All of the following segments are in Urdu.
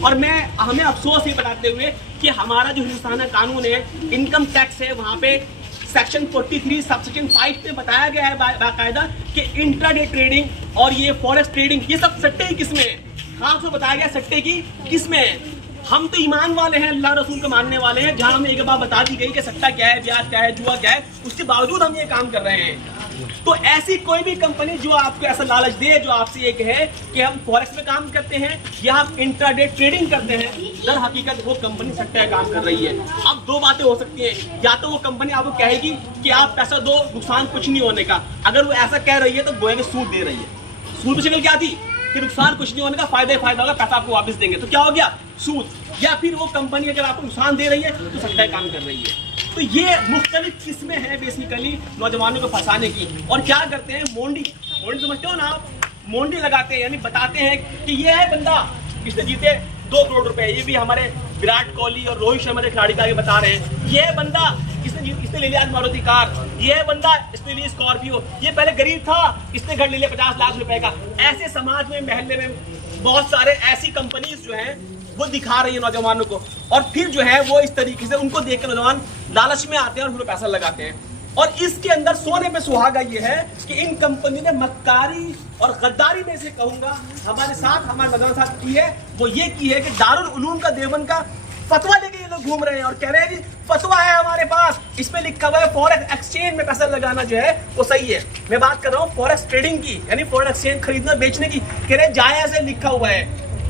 اور ہمیں افسوس یہ بتاتے ہوئے کہ ہمارا جو ہندوستان کا قانون ہے انکم ٹیکس ہے وہاں پہ سیکشن 43 سب سیکشن 5 میں بتایا گیا ہے باقاعدہ کہ انٹرا ڈے ٹریڈنگ اور یہ فوریکس ٹریڈنگ یہ سب سٹے کی قسمیں ہیں. خاص طور بتایا گیا سٹے کی قسمیں ہیں. ہم تو ایمان والے ہیں, اللہ رسول کو ماننے والے ہیں. جہاں ہمیں ایک بار بتا دی گئی کہ سٹا کیا ہے, بیاج کیا ہے, جوا کیا ہے, اس کے باوجود ہم یہ کام کر رہے ہیں. تو ایسی کوئی بھی کمپنی جو آپ کو ایسا لالچ دے, جو آپ سے یہ کہے کہ ہم فوریکس میں کام کرتے ہیں یا ہم انٹرا ڈے ٹریڈنگ کرتے ہیں, در حقیقت وہ کمپنی سٹے کا کام کر رہی ہے. اب دو باتیں ہو سکتی ہیں, یا تو وہ کمپنی آپ کو کہے گی کہ آپ پیسہ دو, نقصان کچھ نہیں ہونے کا. اگر وہ ایسا کہہ رہی ہے تو گویا کہ سود دے رہی ہے. سود کی شکل کیا تھی کہ نقصان کچھ نہیں ہونے کا, فائدہ فائدہ ہوگا, پیسہ آپ کو واپس دیں گے. تو کیا ہو گیا سود. یا پھر وہ کمپنی اگر آپ کو نقصان دے رہی ہے تو سٹے کام کر رہی ہے. تو یہ مختلف قسمیں ہیں بیسیکلی نوجوانوں کو پھنسانے کی. اور کیا کرتے ہیں, مونڈی سمجھتے ہو نا آپ, مونڈی لگاتے ہیں, یعنی بتاتے ہیں کہ یہ ہے بندہ اس نے جیتے 2 کروڑ روپے. یہ بھی ہمارے وراٹ کوہلی اور روہت شرما کے کھلاڑی کا یہ بتا رہے ہیں. یہ بندہ اس نے لے لیا ماروتی کار, یہ بندہ اس نے لی اسکارپیو, یہ پہلے غریب تھا اس نے گھر لے لیا 50 لاکھ روپے کا. ایسے سماج میں, محلے میں بہت سارے ایسی کمپنیز جو ہیں وہ دکھا رہی ہے نوجوانوں کو, اور پھر جو ہے وہ اس طریقے سے ان کو دیکھ کر نوجوان لالچ میں آتے ہیں اور پھر پیسہ لگاتے ہیں. اور اس کے اندر سونے پہ سہاگا یہ ہے کہ ان کمپنی نے مکاری اور غداری میں سے کہوں گا ہمارے ساتھ, ہمارے نوجوان ساتھ کی ہے, وہ یہ کی ہے کہ دارالعلوم کا دیوبند کا فتوا لے کے یہ لوگ گھوم رہے ہیں اور کہہ رہے ہیں جی فتوا ہے ہمارے پاس, اس میں لکھا ہوا ہے فوریکس ایکسچینج میں پیسہ لگانا جو ہے وہ صحیح ہے. میں بات کر رہا ہوں فوریکس ٹریڈنگ کی, یعنی فوریکس ایکسچینج خریدنا بیچنے کی. کہہ رہے جائز ہے لکھا ہوا ہے,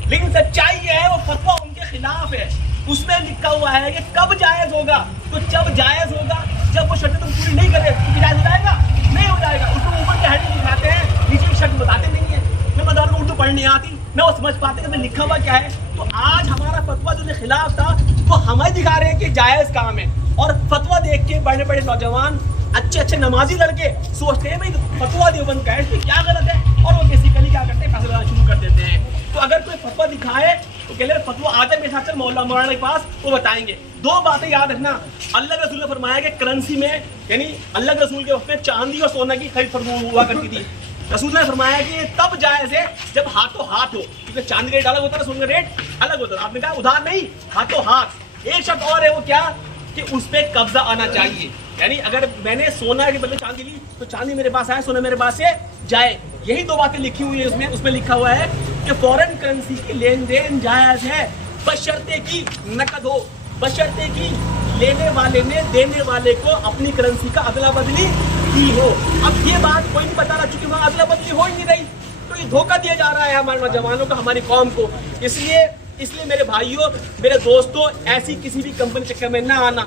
لیکن سچائی یہ ہے وہ فتوا ان کے خلاف ہے. اس میں لکھا ہوا ہے کہ کب جائز ہوگا, تو جب جائز ہوگا جب وہ شرطیں تم پوری نہیں کر رہے تو جائز ہو جائے گا, نہیں ہو جائے گا. اس کو اوپر کی ہیڈنگ دکھاتے ہیں, نیچے کی شرط بتاتے نہیں ہیں. میں مدار کو اردو پڑھنے آتی, نہ وہ سمجھ پاتے کہ میں لکھا ہوا کیا ہے. تو آج ہمارا فتوا جو خلاف تھا وہ ہمیں دکھا رہے ہیں کہ جائز کام ہے, اور فتوا دیکھ کے بڑے بڑے نوجوان اچھے نمازی لڑکے سوچتے ہیں بھائی فتوا دیوبند کا ہے, اس میں کیا غلط ہے, اور وہ بیسیکلی کیا کرتے ہیں, پیسے لگانا شروع کر دیتے ہیں. تو اگر کوئی فتوا دکھائے تو کہہ لے فتوا آتا ہے میرے ساتھ, چل مولانا کے پاس, وہ بتائیں گے. 2 باتیں یاد رکھنا, اللہ کے رسول نے فرمایا کہ کرنسی میں, یعنی اللہ کے رسول کے وقت میں چاندی اور سونا کی خرید فروخت ہوا کرتی تھی. رسول نے فرمایا کہ یہ تب جائز ہے جب ہاتھوں ہاتھ ہو, کیونکہ چاندی ریٹ الگ ہوتا ہے, سونے کا ریٹ الگ ہوتا ہے. آپ نے کہا ادھار نہیں, ہاتھوں ہاتھ. ایک شرط اور ہے, وہ کیا کہ اس پہ قبضہ آنا چاہیے. یعنی اگر میں نے سونا کے بدلے چاندی لی تو چاندی میرے پاس آئے, سونا میرے پاس سے جائے. یہی 2 باتیں لکھی ہوئی ہیں اس میں لکھا ہوا ہے کہ فورن کرنسی کی لین دین جائز ہے بشرطے کی نقد ہو, بشرطے کی لینے والے نے دینے والے کو اپنی کرنسی کا ادلا بدلی کی ہو. اب یہ بات کوئی نہیں بتا رہا, چونکہ وہاں ادلا بدلی ہو ہی نہیں رہی, تو یہ دھوکہ دیا جا رہا ہے ہمارے نوجوانوں کو, ہماری قوم کو. اس لیے میرے بھائیوں, میرے دوستوں, ایسی کسی بھی کمپنی چکر میں نہ آنا.